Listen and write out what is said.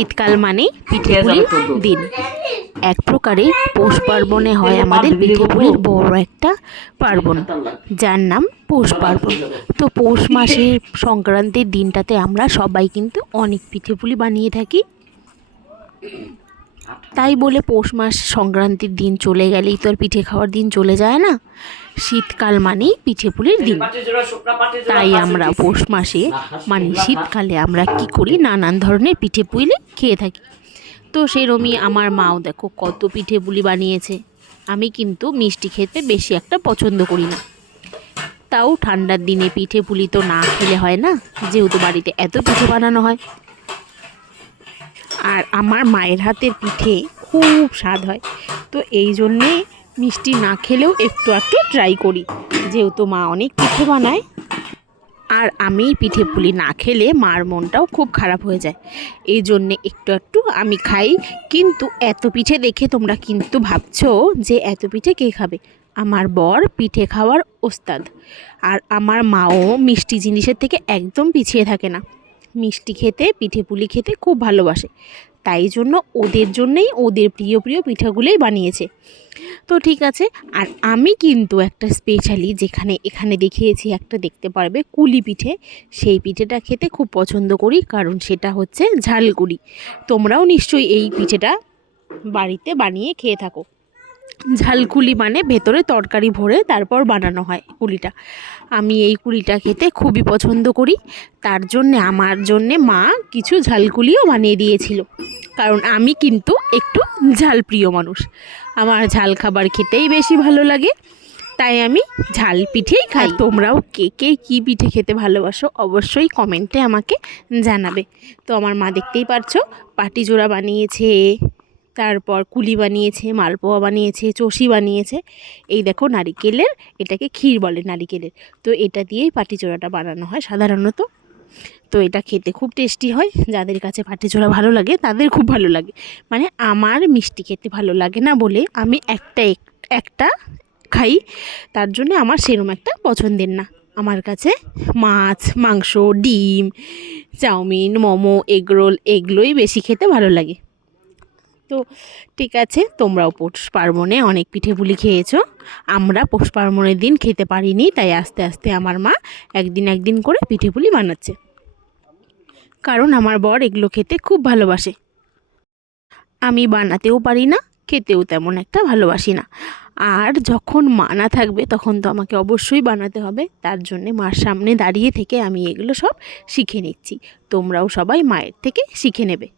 শীতকাল মানে পিঠেপুলির দিন। এক প্রকারে পৌষ পার্বণে হয় আমাদের পিঠেপুলির বড় একটা পার্বণ, যার নাম পৌষ পার্বণ। তো পৌষ মাসের সংক্রান্তির দিনটাতে আমরা সবাই কিন্তু অনেক পিঠেপুলি বানিয়ে থাকি। তাই বলে পৌষ মাস সংক্রান্তির দিন চলে গেলেই তো আর পিঠে খাওয়ার দিন চলে যায় না। শীতকাল মানেই পিঠেপুলির দিন। তাই আমরা পৌষ মাসে মানে শীতকালে আমরা কি করি, নানান ধরনের পিঠেপুলি খেয়ে থাকি। তো সেরকমই আমার মাও দেখো কত পিঠেপুলি বানিয়েছে। আমি কিন্তু মিষ্টি খেতে বেশি একটা পছন্দ করি না, তাও ঠান্ডার দিনে পিঠেপুলি তো না খেলে হয় না, যেহেতু বাড়িতে এত পিঠে বানানো হয়। আর আমার মায়ের হাতের পিঠে খুব স্বাদ হয়, তো এই জন্যে মিষ্টি না খেলেও একটু একটু ট্রাই করি, যেহেতু মা অনেক পিঠে বানায়। আর আমি পিঠেপুলি না খেলে মার মনটাও খুব খারাপ হয়ে যায়, এই জন্যে একটু একটু আমি খাই। কিন্তু এত পিঠে দেখে তোমরা কিন্তু ভাবছো যে এত পিঠে কে খাবে। আমার বর পিঠে খাওয়ার ওস্তাদ, আর আমার মাও মিষ্টি জিনিসের থেকে একদম পিছিয়ে থাকে না। মিষ্টি খেতে, পিঠেপুলি খেতে খুব ভালোবাসে, তাই জন্য ওদের জন্যেই ওদের প্রিয় প্রিয় পিঠাগুলোই বানিয়েছে। তো ঠিক আছে। আর আমি কিন্তু একটা স্পেশালি, এখানে দেখিয়েছি একটা, দেখতে পারবে কুলি পিঠে, সেই পিঠেটা খেতে খুব পছন্দ করি, কারণ সেটা হচ্ছে ঝালকুড়ি। তোমরাও নিশ্চয়ই এই পিঠেটা বাড়িতে বানিয়ে খেয়ে থাকো। ঝালকুলি মানে ভেতরে তরকারি ভরে তারপর বানানো হয় কুলিটা। আমি এই কুলিটা খেতে খুবই পছন্দ করি, তার জন্যে আমার জন্যে মা কিছু ঝালকুলিও বানিয়ে দিয়েছিল, কারণ আমি কিন্তু একটু ঝাল প্রিয় মানুষ। আমার ঝাল খাবার খেতেই বেশি ভালো লাগে, তাই আমি ঝাল পিঠেই খাই। তোমরাও কে কে কী পিঠে খেতে ভালোবাসো অবশ্যই কমেন্টে আমাকে জানাবে। তো আমার মা দেখতেই পারছো পাটিজোড়া বানিয়েছে, তারপর কুলি বানিয়েছে, মালপোয়া বানিয়েছে, চষি বানিয়েছে। এই দেখো নারিকেলের, এটাকে ক্ষীর বলে নারিকেলের, তো এটা দিয়েই পাটিজোড়াটা বানানো হয় সাধারণত। তো এটা খেতে খুব টেস্টি হয়। যাদের কাছে পাটিজোড়া ভালো লাগে তাদের খুব ভালো লাগে। মানে আমার মিষ্টি খেতে ভালো লাগে না বলে আমি একটা খাই, তার জন্য আমার সেরম একটা পছন্দের না। আমার কাছে মাছ, মাংস, ডিম, চাউমিন, মোমো, এগরোল এগুলোই বেশি খেতে ভালো লাগে। তো ঠিক আছে, তোমরাও পৌষ পার্বণে অনেক পিঠেপুলি খেয়েছো। আমরা পৌষ পার্বণের দিন খেতে পারিনি, তাই আস্তে আস্তে আমার মা একদিন করে পিঠেপুলি বানাচ্ছে, কারণ আমার বর এগুলো খেতে খুব ভালোবাসে। আমি বানাতেও পারি না, খেতেও তেমন একটা ভালোবাসি না। আর যখন মা না থাকবে তখন তো আমাকে অবশ্যই বানাতে হবে, তার জন্যে মার সামনে দাঁড়িয়ে থেকে আমি এগুলো সব শিখে নিচ্ছি। তোমরাও সবাই মায়ের থেকে শিখে নেবে।